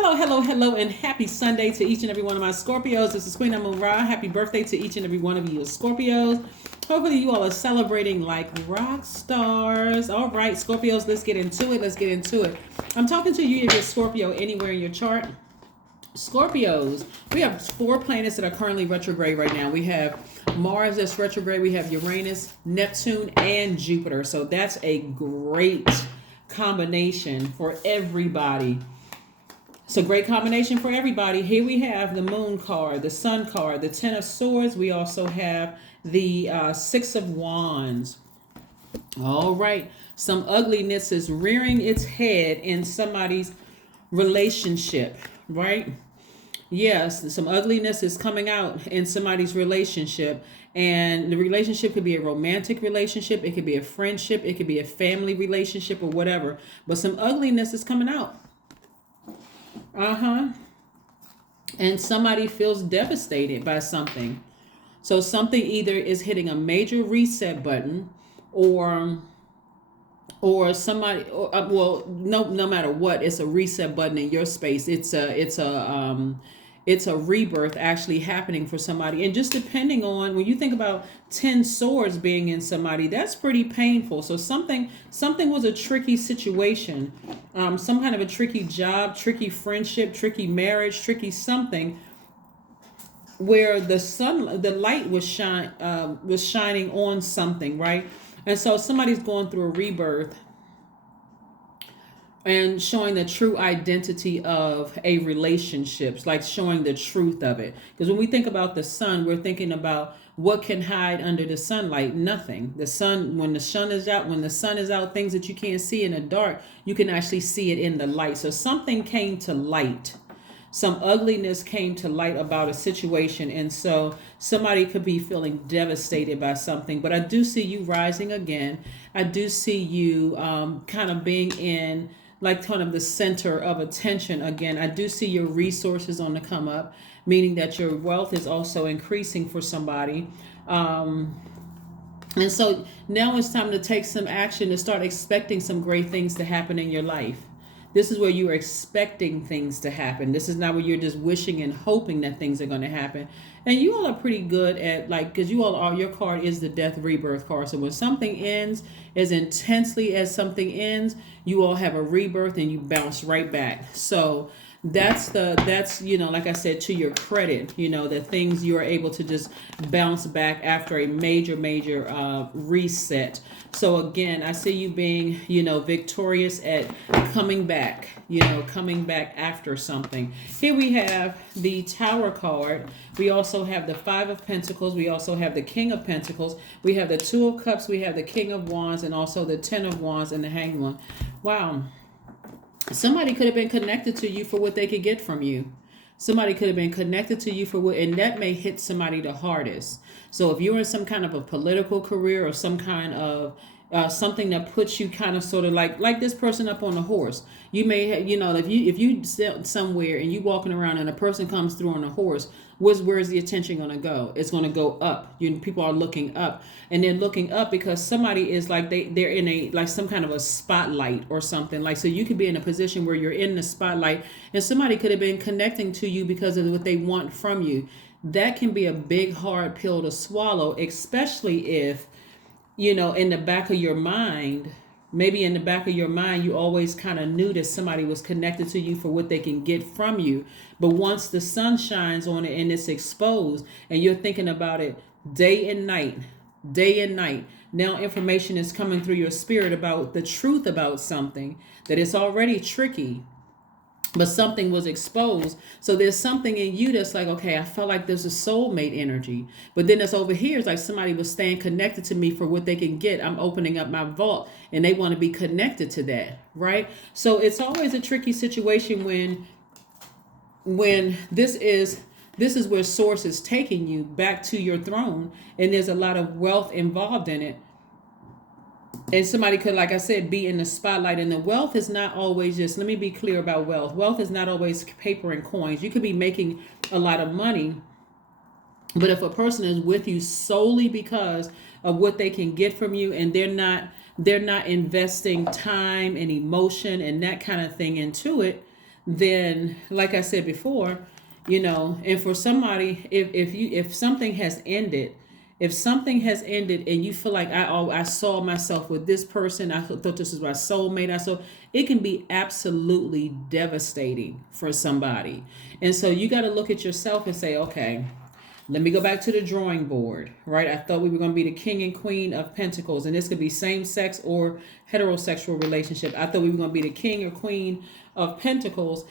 Hello, hello, hello, and happy Sunday to each and every one of my Scorpios. This is Queen Amun Ra. Happy birthday to each and every one of you Scorpios. Hopefully, you all are celebrating like rock stars. All right, Scorpios, let's get into it. Let's get into it. I'm talking to you if you're Scorpio anywhere in your chart. Scorpios, we have four planets that are currently retrograde right now. We have Mars that's retrograde, we have Uranus, Neptune, and Jupiter. So that's a great combination for everybody. It's a great combination for everybody. Here we have the Moon card, the Sun card, the Ten of Swords. We also have the Six of Wands. All right. Some ugliness is rearing its head in somebody's relationship, right? Yes, some ugliness is coming out in somebody's relationship. And the relationship could be a romantic relationship. It could be a friendship. It could be a family relationship or whatever. But some ugliness is coming out. And somebody feels devastated by something. So something either is hitting a major reset button, or somebody, no matter what, it's a reset button in your space. It's a rebirth actually happening for somebody. And just depending on, when you think about 10 swords being in somebody, that's pretty painful. So something was a tricky situation, some kind of a tricky job, tricky friendship, tricky marriage, tricky something, where the light was shining on something, right? And so somebody's going through a rebirth and showing the true identity of a relationship, like showing the truth of it. Because when we think about the sun, we're thinking about what can hide under the sunlight. Nothing. The sun, when the sun is out, things that you can't see in the dark, you can actually see it in the light. So something came to light. Some ugliness came to light about a situation. And so somebody could be feeling devastated by something. But I do see you rising again. I do see you kind of being in like kind of the center of attention again. I do see your resources on the come up, meaning that your wealth is also increasing for somebody. And so now it's time to take some action, to start expecting some great things to happen in your life. This is where you are expecting things to happen. This is not where you're just wishing and hoping that things are going to happen. And you all are pretty good at, like, because your card is the death rebirth card. So when something ends, as intensely as something ends, you all have a rebirth and you bounce right back. So that's like I said, to your credit, the things you are able to just bounce back after a major reset. So again, I see you being victorious at coming back after something. Here we have the Tower card. We also have the Five of Pentacles. We also have the King of Pentacles. We have the Two of Cups. We have the King of Wands, and also the Ten of Wands and the Hanged One. Wow. Somebody could have been connected to you for what they could get from you. Somebody could have been connected to you for what, and that may hit somebody the hardest. So if you're in some kind of a political career or some kind of something that puts you kind of sort of like this person up on a horse, you may have, if you sit somewhere and you walking around and a person comes through on a horse, where's the attention going to go? It's going to go up. People are looking up, and they're looking up because somebody is like they're in a like some kind of a spotlight or something. Like, so you could be in a position where you're in the spotlight and somebody could have been connecting to you because of what they want from you. That can be a big hard pill to swallow, especially if in the back of your mind, maybe in the back of your mind, you always kind of knew that somebody was connected to you for what they can get from you. But once the sun shines on it and it's exposed and you're thinking about it day and night, now information is coming through your spirit about the truth about something that it's already tricky, but something was exposed. So there's something in you that's like, okay, I felt like there's a soulmate energy. But then it's over here. It's like somebody was staying connected to me for what they can get. I'm opening up my vault and they want to be connected to that, right? So it's always a tricky situation when this is where source is taking you back to your throne and there's a lot of wealth involved in it. And somebody could, like I said, be in the spotlight. And the wealth is not always just, let me be clear about wealth. Wealth is not always paper and coins. You could be making a lot of money, but if a person is with you solely because of what they can get from you, and they're not investing time and emotion and that kind of thing into it, then like I said before, and for somebody, if something has ended, and you feel like I saw myself with this person, I thought this was my soulmate, it can be absolutely devastating for somebody. And so you got to look at yourself and say, okay, let me go back to the drawing board, right? I thought we were going to be the king and queen of pentacles, and this could be same sex or heterosexual relationship. I thought we were going to be the king or queen of pentacles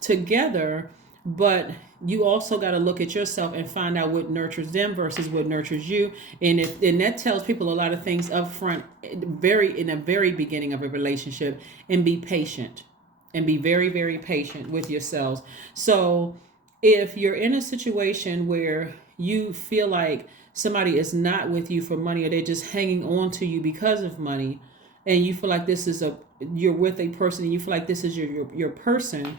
together, but you also got to look at yourself and find out what nurtures them versus what nurtures you. And that tells people a lot of things up front, in the very beginning of a relationship, and be patient, and be very, very patient with yourselves. So if you're in a situation where you feel like somebody is not with you for money, or they're just hanging on to you because of money, and you feel like you're with a person, and you feel like this is your person,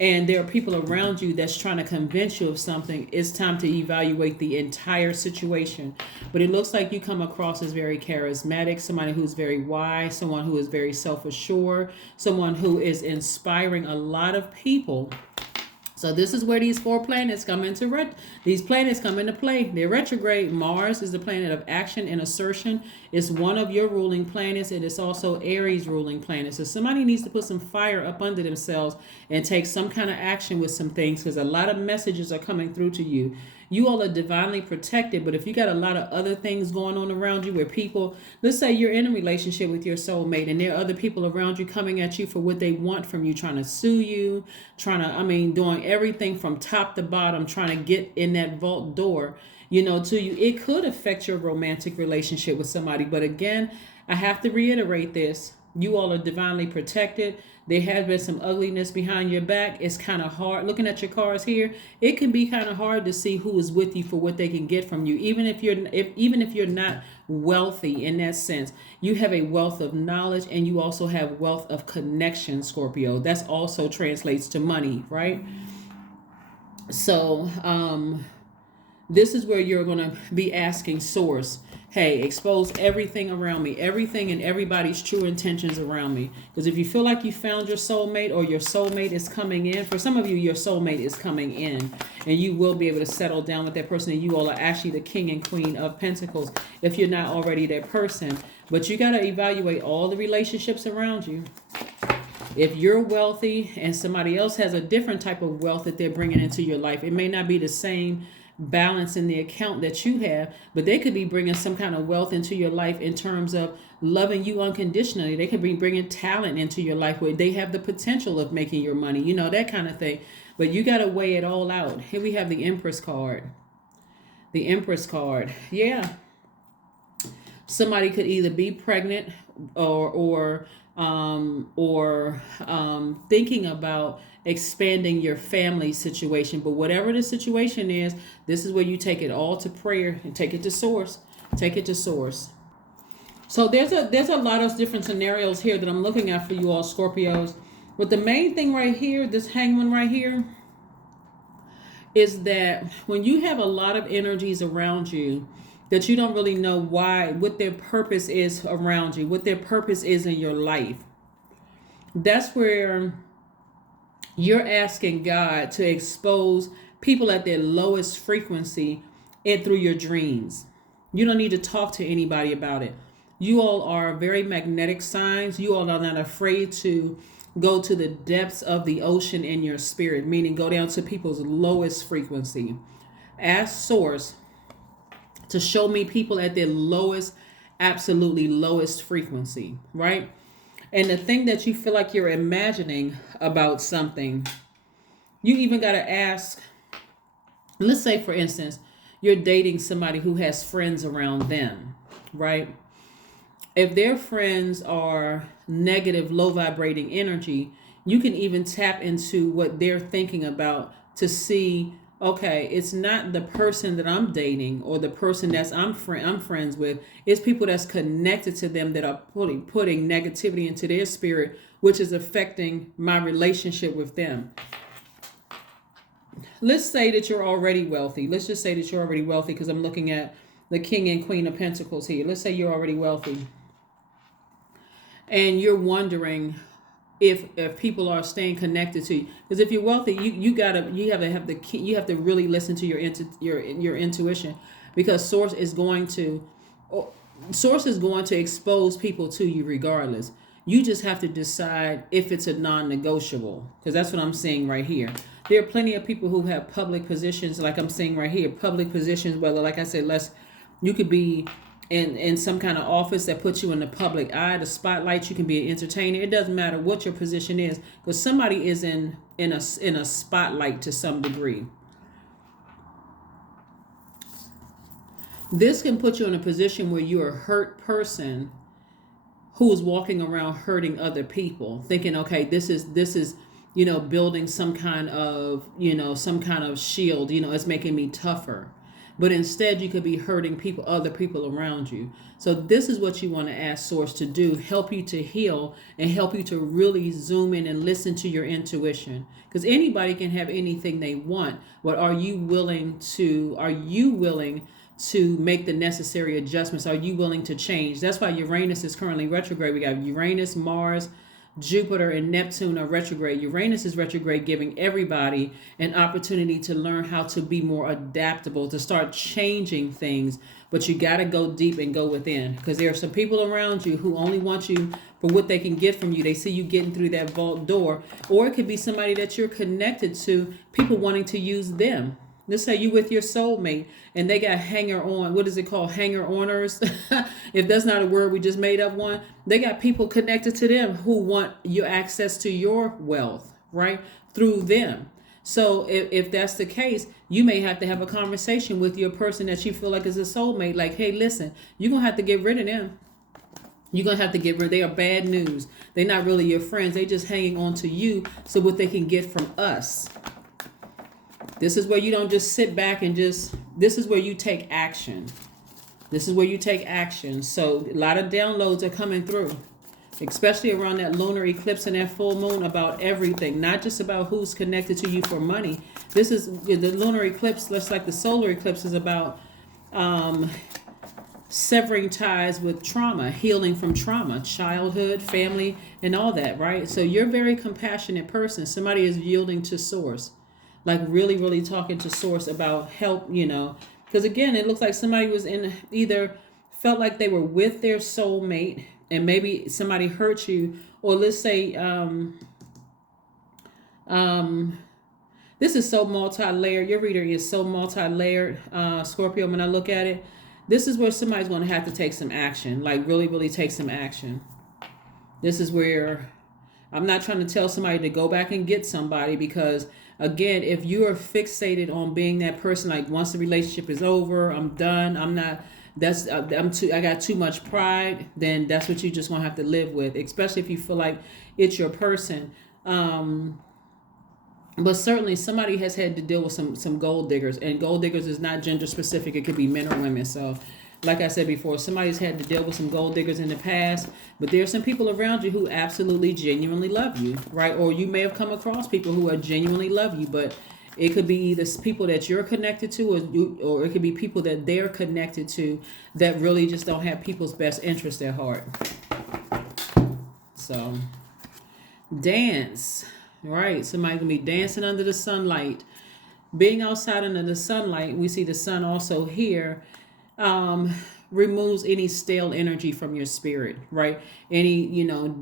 and there are people around you that's trying to convince you of something, it's time to evaluate the entire situation. But it looks like you come across as very charismatic, somebody who's very wise, someone who is very self-assured, someone who is inspiring a lot of people. So this is where these four planets come into these planets come into play. They're retrograde. Mars is the planet of action and assertion. It's one of your ruling planets. It is also Aries ruling planet. So somebody needs to put some fire up under themselves and take some kind of action with some things, because a lot of messages are coming through to you. You all are divinely protected, but if you got a lot of other things going on around you, where people, let's say you're in a relationship with your soulmate, and there are other people around you coming at you for what they want from you, trying to sue you, doing everything from top to bottom, trying to get in that vault door, to you. It could affect your romantic relationship with somebody. But again, I have to reiterate this. You all are divinely protected. There has been some ugliness behind your back. It's kind of hard. Looking at your cards here, it can be kind of hard to see who is with you for what they can get from you. Even if you're not wealthy in that sense, you have a wealth of knowledge, and you also have wealth of connection, Scorpio. That's also translates to money, right? So this is where you're going to be asking Source, hey, expose everything around me, everything and everybody's true intentions around me. Because if you feel like you found your soulmate, or your soulmate is coming in, for some of you, your soulmate is coming in, and you will be able to settle down with that person, and you all are actually the king and queen of pentacles if you're not already that person. But you got to evaluate all the relationships around you. If you're wealthy and somebody else has a different type of wealth that they're bringing into your life, it may not be the same balance in the account that you have, but they could be bringing some kind of wealth into your life in terms of loving you unconditionally. They could be bringing talent into your life where they have the potential of making your money, that kind of thing. But you got to weigh it all out. Here we have the Empress card. The Empress card. Yeah. Somebody could either be pregnant or thinking about expanding your family situation. But whatever the situation is, this is where you take it all to prayer and take it to Source. Take it to Source. So there's a lot of different scenarios here that I'm looking at for you all, Scorpios. But the main thing right here, this hangman right here, is that when you have a lot of energies around you that you don't really know what their purpose is around you, what their purpose is in your life, that's where you're asking God to expose people at their lowest frequency and through your dreams. You don't need to talk to anybody about it. You all are very magnetic signs. You all are not afraid to go to the depths of the ocean in your spirit, meaning go down to people's lowest frequency. Ask Source to show me people at their lowest, absolutely lowest frequency, right? And the thing that you feel like you're imagining about something, you even got to ask, let's say, for instance, you're dating somebody who has friends around them, right? If their friends are negative, low vibrating energy, you can even tap into what they're thinking about to see, okay, it's not the person that I'm dating or the person I'm friends with. It's people that's connected to them that are putting negativity into their spirit, which is affecting my relationship with them. Let's say that you're already wealthy. Let's just say that you're already wealthy, because I'm looking at the King and Queen of Pentacles here. Let's say you're already wealthy. And you're wondering, if people are staying connected to you. Because if you're wealthy, you have to really listen to your intuition, because source is going to expose people to you regardless. You just have to decide if it's a non-negotiable, because that's what I'm seeing right here. There are plenty of people who have public positions, like I'm seeing right here, public positions, whether, like I said, you could be in some kind of office that puts you in the public eye, the spotlight. You can be an entertainer. It doesn't matter what your position is, because somebody is in a spotlight to some degree. This can put you in a position where you're a hurt person who is walking around hurting other people, thinking, okay, this is building some kind of shield, it's making me tougher. But instead, you could be hurting other people around you. So this is what you want to ask Source to do: help you to heal and help you to really zoom in and listen to your intuition. Because anybody can have anything they want, but are you willing to make the necessary adjustments? Are you willing to change? That's why Uranus is currently retrograde. We got Uranus, Mars, Jupiter, and Neptune are retrograde. Uranus is retrograde, giving everybody an opportunity to learn how to be more adaptable, to start changing things. But you got to go deep and go within, because there are some people around you who only want you for what they can get from you. They see you getting through that vault door. Or it could be somebody that you're connected to, people wanting to use them. Let's say you with your soulmate and they got hanger on. What is it called? Hanger oners. If that's not a word, we just made up one. They got people connected to them who want your access to your wealth, right? Through them. So if that's the case, you may have to have a conversation with your person that you feel like is a soulmate. Like, hey, listen, you're going to have to get rid of them. You're going to have to get rid. They are bad news. They're not really your friends. They just hanging on to you so what they can get from us. This is where you don't just sit back and this is where you take action. This is where you take action. So a lot of downloads are coming through, especially around that lunar eclipse and that full moon, about everything, not just about who's connected to you for money. This is the lunar eclipse, just like the solar eclipse, is about severing ties with trauma, healing from trauma, childhood, family, and all that, right? So you're a very compassionate person. Somebody is yielding to Source. Like really, really talking to Source about help, because again, it looks like somebody was either felt like they were with their soulmate and maybe somebody hurt you, or let's say, this is so multi-layered. Your reader is so multi-layered, Scorpio. When I look at it, this is where somebody's going to have to take some action, like really, really take some action. This is where I'm not trying to tell somebody to go back and get somebody, because again, if you are fixated on being that person, like once the relationship is over, I'm done, I got too much pride, then that's what you just gonna have to live with, especially if you feel like it's your person. But certainly somebody has had to deal with some gold diggers, and gold diggers is not gender specific. It could be men or women. So like I said before, somebody's had to deal with some gold diggers in the past, but there are some people around you who absolutely genuinely love you, right? Or you may have come across people who are genuinely love you, but it could be either people that you're connected to, or it could be people that they're connected to that really just don't have people's best interest at heart. So dance, right? Somebody gonna be dancing under the sunlight. Being outside under the sunlight, we see the sun also here. Removes any stale energy from your spirit, right? Any,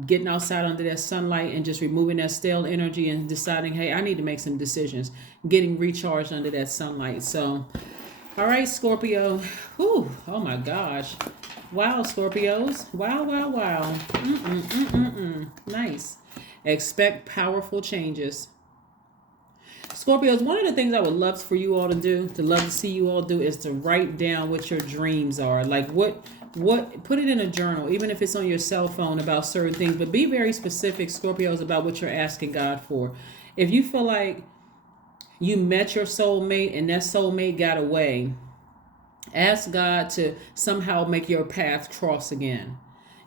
getting outside under that sunlight and just removing that stale energy and deciding, hey, I need to make some decisions, getting recharged under that sunlight. So, all right, Scorpio. Whew, oh my gosh. Wow, Scorpios. Wow, wow, wow. Nice. Expect powerful changes. Scorpios, one of the things I would love for you all to do, to love to see you all do, is to write down what your dreams are. Like put it in a journal, even if it's on your cell phone, about certain things, but be very specific, Scorpios, about what you're asking God for. If you feel like you met your soulmate and that soulmate got away, ask God to somehow make your path cross again,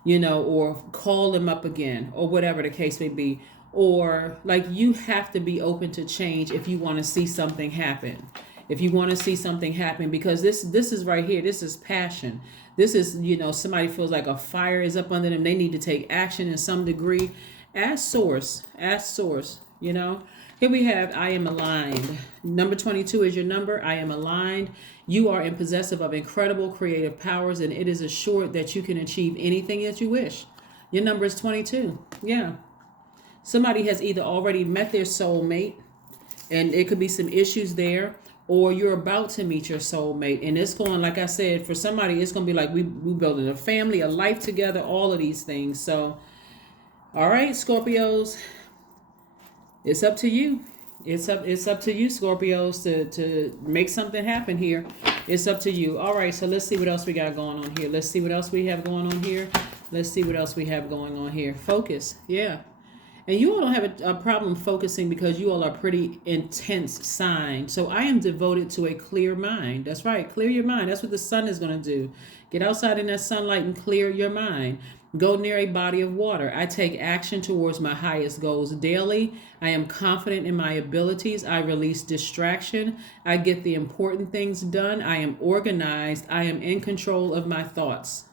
or call them up again, or whatever the case may be. Or like, you have to be open to change if you want to see something happen. If you want to see something happen, because this is right here. This is passion. This is, somebody feels like a fire is up under them. They need to take action in some degree. Ask source, you know. Here we have, I am aligned. Number 22 is your number. I am aligned. You are in possessive of incredible creative powers, and it is assured that you can achieve anything that you wish. Your number is 22. Yeah. Somebody has either already met their soulmate, and it could be some issues there, or you're about to meet your soulmate, and it's going, like I said, for somebody, it's going to be like we building a family, a life together, all of these things. So, all right, Scorpios, it's up to you. It's up to you, Scorpios, to make something happen here. It's up to you. All right, so let's see what else we got going on here. Let's see what else we have going on here. Let's see what else we have going on here. Focus. Yeah. And you all don't have a problem focusing because you all are pretty intense sign. So I am devoted to a clear mind. That's right. Clear your mind. That's what the sun is going to do. Get outside in that sunlight and clear your mind. Go near a body of water. I take action towards my highest goals daily. I am confident in my abilities. I release distraction. I get the important things done. I am organized. I am in control of my thoughts.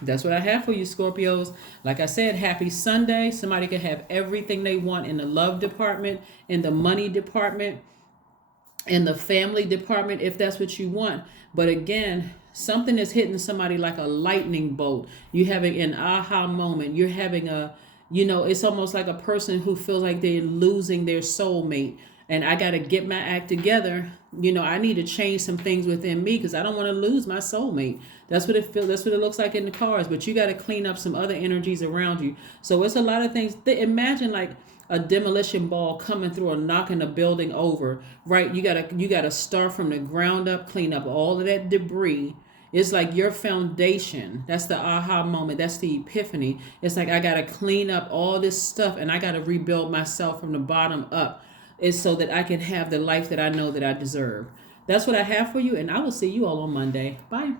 That's what I have for you, Scorpios. Like I said, happy Sunday. Somebody can have everything they want in the love department, in the money department, in the family department, if that's what you want. But again, something is hitting somebody like a lightning bolt. You're having an aha moment. You're having it's almost like a person who feels like they're losing their soulmate. And I got to get my act together. I need to change some things within me because I don't want to lose my soulmate. That's what it feels. That's what it looks like in the cards. But you got to clean up some other energies around you. So it's a lot of things. Imagine like a demolition ball coming through and knocking a building over, right? You gotta start from the ground up, clean up all of that debris. It's like your foundation. That's the aha moment. That's the epiphany. It's like I gotta clean up all this stuff and I gotta rebuild myself from the bottom up. It's so that I can have the life that I know that I deserve. That's what I have for you, and I will see you all on Monday. Bye.